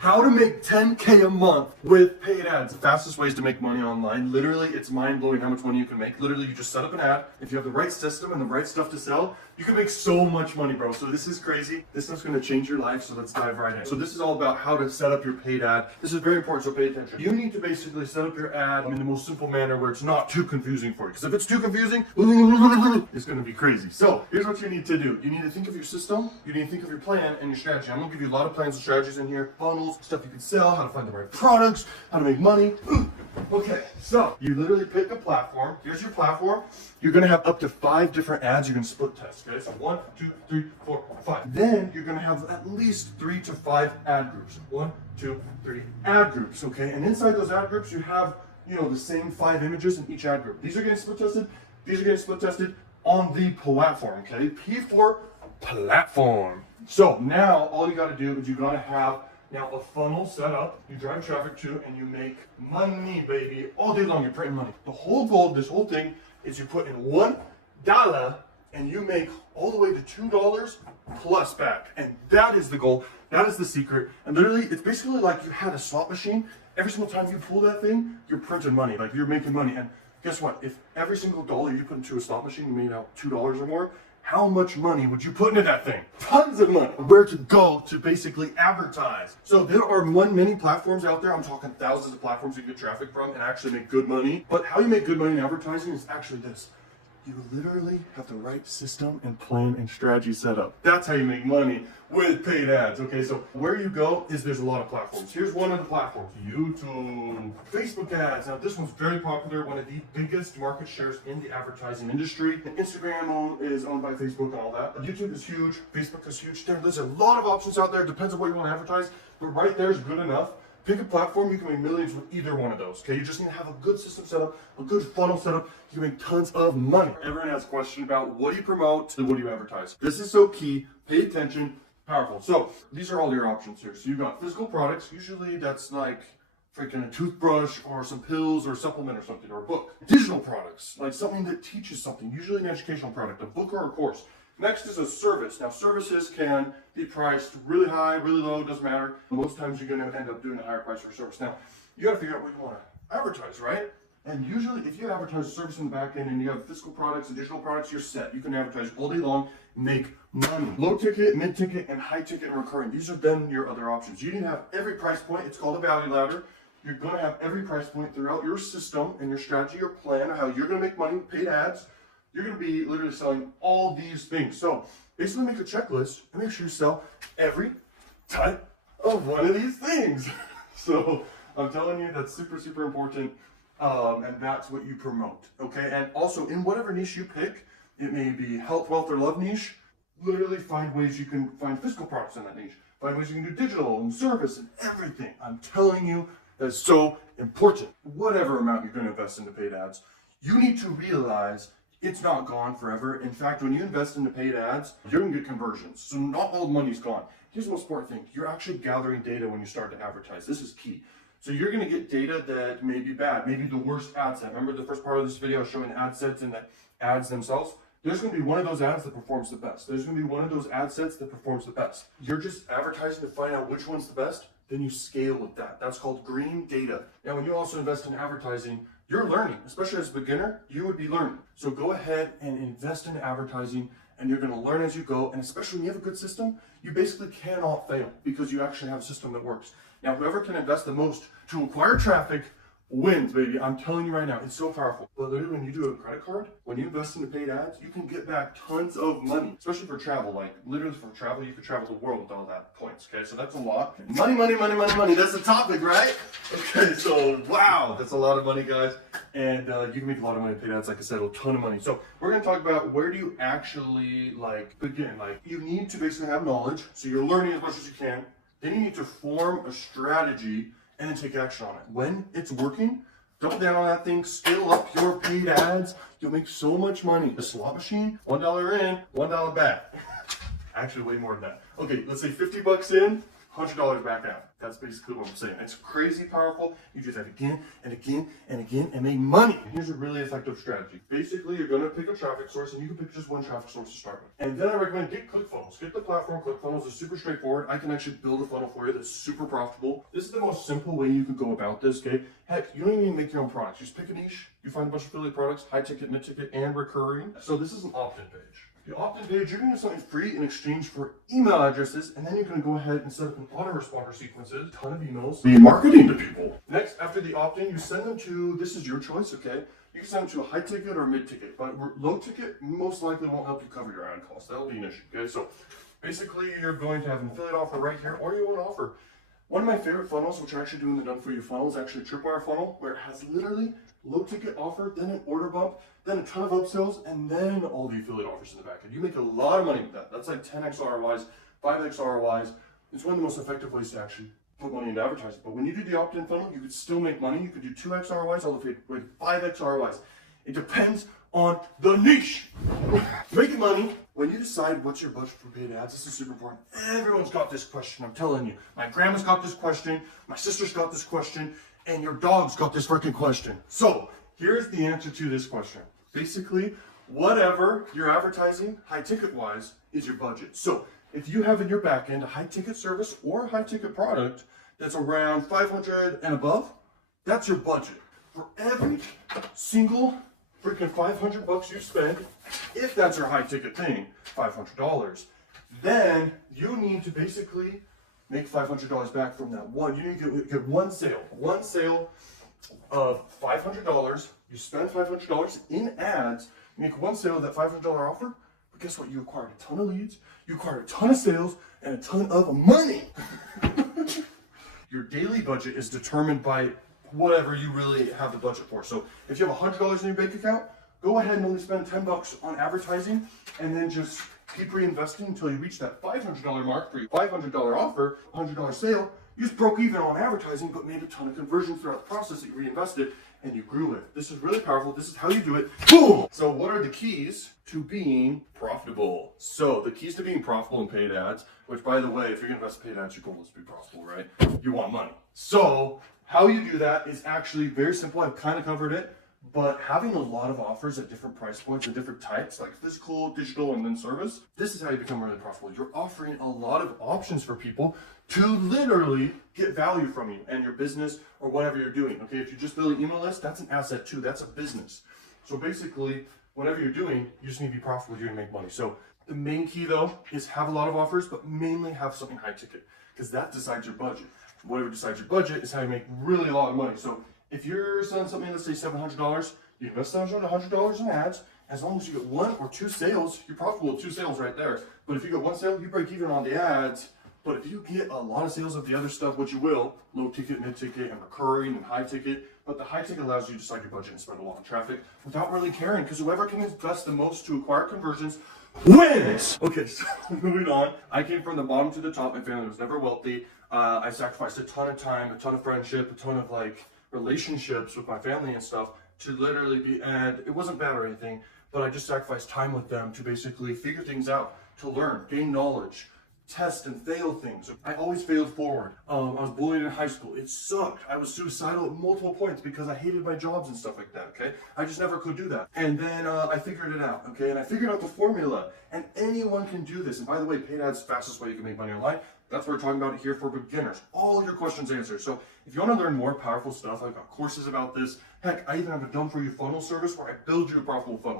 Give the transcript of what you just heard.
how to make 10K a month with paid ads. The fastest ways to make money online. Literally, it's mind-blowing how much money you can make. Literally, you just set up an ad. If you have the right system and the right stuff to sell, you can make so much money, bro. So this is crazy. This stuff's gonna change your life, so let's dive right in. So this is all about how to set up your paid ad. This is very important, so pay attention. You need to basically set up your ad in the most simple manner where it's not too confusing for you. Because if it's too confusing, it's gonna be crazy. So here's what you need to do. You need to think of your system, you need to think of your plan and your strategy. I'm gonna give you a lot of plans and strategies in here, funnels, stuff you can sell, how to find the right products, how to make money. Okay, so you literally pick a platform. Here's your platform. You're gonna have up to 5 different ads you can split test. Okay, so 1, 2, 3, 4, 5. Then you're gonna have at least 3 to 5 ad groups. 1, 2, 3 ad groups. Okay, and inside those ad groups, you have the same 5 images in each ad group. These are getting split tested. These are getting split tested on the platform. Okay, P4 platform. So now all you gotta do is you gotta have now a funnel set up, you drive traffic to, and you make money, baby. All day long, you're printing money. The whole goal of this whole thing is you put in $1 and you make all the way to $2 plus back. And that is the goal. That is the secret. And literally, it's basically like you had a slot machine. Every single time you pull that thing, you're printing money. Like you're making money. And guess what? If every single dollar you put into a slot machine, you made out $2 or more, how much money would you put into that thing? Tons of money. Where to go to basically advertise. So there are many platforms out there. I'm talking thousands of platforms you get traffic from and actually make good money. But how you make good money in advertising is actually this. You literally have the right system and plan and strategy set up. That's how you make money with paid ads. Okay, so where you go is there's a lot of platforms. Here's one of the platforms. YouTube, Facebook ads. Now this one's very popular, one of the biggest market shares in the advertising industry. And Instagram is owned by Facebook and all that. But YouTube is huge, Facebook is huge. There's a lot of options out there. Depends on what you want to advertise, but right there is good enough. Pick a platform, you can make millions with either one of those, okay? You just need to have a good system set up, a good funnel set up, you can make tons of money. Everyone has a question about what do you promote and what do you advertise? This is so key, pay attention, powerful. So these are all your options here. So you've got physical products, usually that's like freaking a toothbrush or some pills or a supplement or something, or a book. Digital products, like something that teaches something, usually an educational product, a book or a course. Next is a service. Now services can be priced really high, really low, doesn't matter. Most times you're gonna end up doing a higher price for a service. Now, you gotta figure out what you wanna advertise, right? And usually if you advertise a service in the back end and you have physical products and digital products, you're set. You can advertise all day long, make money. Low ticket, mid ticket, and high ticket and recurring. These are then your other options. You need to have every price point. It's called a value ladder. You're gonna have every price point throughout your system and your strategy, your plan, how you're gonna make money with paid ads. You're gonna be literally selling all these things. So basically make a checklist and make sure you sell every type of one of these things. So I'm telling you, that's super, super important. And that's what you promote, okay? And also in whatever niche you pick, it may be health, wealth, or love niche, literally find ways you can find physical products in that niche. Find ways you can do digital and service and everything. I'm telling you, that's so important. Whatever amount you're gonna invest into paid ads, you need to realize it's not gone forever. In fact, when you invest into paid ads, you're gonna get conversions. So not all the money's gone. Here's the most important thing. You're actually gathering data when you start to advertise. This is key. So you're gonna get data that may be bad, maybe the worst ad set. Remember the first part of this video showing ad sets and the ads themselves? There's gonna be one of those ads that performs the best. There's gonna be one of those ad sets that performs the best. You're just advertising to find out which one's the best, then you scale with that. That's called green data. Now, when you also invest in advertising, you're learning, especially as a beginner, you would be learning. So go ahead and invest in advertising and you're gonna learn as you go. And especially when you have a good system, you basically cannot fail because you actually have a system that works. Now, whoever can invest the most to acquire traffic wins, baby. I'm telling you right now, it's so powerful. But literally when you do a credit card, when you invest in the paid ads, you can get back tons of money, especially for travel. Like literally for travel, you could travel the world with all that points, okay? So that's a lot. Money, money, money, money, money. That's the topic, right? Okay, so wow, that's a lot of money, guys. And you can make a lot of money with paid ads, like I said, a ton of money. So we're gonna talk about where do you actually begin. You need to basically have knowledge, so you're learning as much as you can. Then you need to form a strategy and then take action on it. When it's working, double down on that thing, scale up your paid ads. You'll make so much money. The slot machine, $1 in, $1 back. Actually, way more than that. Okay, let's say 50 bucks in, $100 back out. That's basically what I'm saying. It's crazy powerful. You do that again and again and again and make money. Here's a really effective strategy. Basically, you're going to pick a traffic source, and you can pick just one traffic source to start with. And then I recommend get ClickFunnels. Get the platform. ClickFunnels is super straightforward. I can actually build a funnel for you that's super profitable. This is the most simple way you can go about this, okay? Heck, you don't even make your own products. You just pick a niche. You find a bunch of affiliate products, high ticket, mid ticket, and recurring. So this is an opt-in page. The opt-in page, you're going to do something free in exchange for email addresses, and then you're going to go ahead and set up an autoresponder sequences, a ton of emails, be marketing to people. Next, after the opt-in, you send them to, this is your choice, okay? You can send them to a high ticket or a mid ticket, but low ticket most likely won't help you cover your ad costs. That'll be an issue, okay? So basically, you're going to have an affiliate offer right here, or you want to offer. One of my favorite funnels, which I actually do in the Done For You funnel, is actually a Tripwire funnel, where it has literally low ticket offer, then an order bump, then a ton of upsells, and then all the affiliate offers in the back end. You make a lot of money with that. That's like 10x ROIs, 5x ROIs. It's one of the most effective ways to actually put money into advertising. But when you do the opt-in funnel, you could still make money. You could do 2x ROIs all the way to 5x ROIs. It depends on the niche. Making money, when you decide what's your budget for paid ads, this is super important. Everyone's got this question, I'm telling you. My grandma's got this question, my sister's got this question, and your dog's got this freaking question. So here's the answer to this question. Basically, whatever you're advertising, high ticket wise, is your budget. So if you have in your back end a high ticket service or a high ticket product that's around 500 and above, that's your budget. For every single freaking $500 you spend, if that's your high ticket thing, $500, then you need to basically make $500 back from that one. You need to get one sale of $500. You spend $500 in ads, you make one sale of that $500 offer, but guess what? You acquired a ton of leads, you acquired a ton of sales, and a ton of money. Your daily budget is determined by whatever you really have the budget for. So if you have $100 in your bank account, go ahead and only spend $10 on advertising, and then just keep reinvesting until you reach that $500 mark for your $500 offer, $100 sale. You just broke even on advertising, but made a ton of conversions throughout the process that you reinvested and you grew it. This is really powerful. This is how you do it. Boom! So what are the keys to being profitable? So the keys to being profitable in paid ads, which by the way, if you're gonna invest in paid ads, your goal is to be profitable, right? You want money. So how you do that is actually very simple. I've kind of covered it, but having a lot of offers at different price points and different types, like physical, digital, and then service, this is how you become really profitable. You're offering a lot of options for people to literally get value from you and your business or whatever you're doing. Okay, if you just build an email list, that's an asset too. That's a business. So basically, whatever you're doing, you just need to be profitable. You're gonna make money. So the main key though is have a lot of offers, but mainly have something high ticket, because that decides your budget. Whatever decides your budget is how you make really a lot of money. So if you're selling something, let's say $700, you invest $100 in ads. As long as you get one or two sales, you're profitable with two sales right there. But if you get one sale, you break even on the ads. But if you get a lot of sales of the other stuff, which you will, low ticket, mid ticket, and recurring, and high ticket, but the high ticket allows you to decide your budget and spend a lot on traffic without really caring, because whoever can invest the most to acquire conversions wins. Okay, so moving on. I came from the bottom to the top. My family was never wealthy. I sacrificed a ton of time, a ton of friendship, a ton of relationships with my family and stuff to literally be, and it wasn't bad or anything, but I just sacrificed time with them to basically figure things out, to learn, gain knowledge, test and fail things. I always failed forward. I was bullied in high school. It sucked. I was suicidal at multiple points because I hated my jobs and stuff like that, okay? I just never could do that. And then I figured it out, okay? And I figured out the formula, and anyone can do this. And by the way, paid ads is the fastest way you can make money online. That's what we're talking about here for beginners. All your questions answered. So if you want to learn more powerful stuff, I've got courses about this. Heck, I even have a Done For You funnel service where I build you a profitable funnel.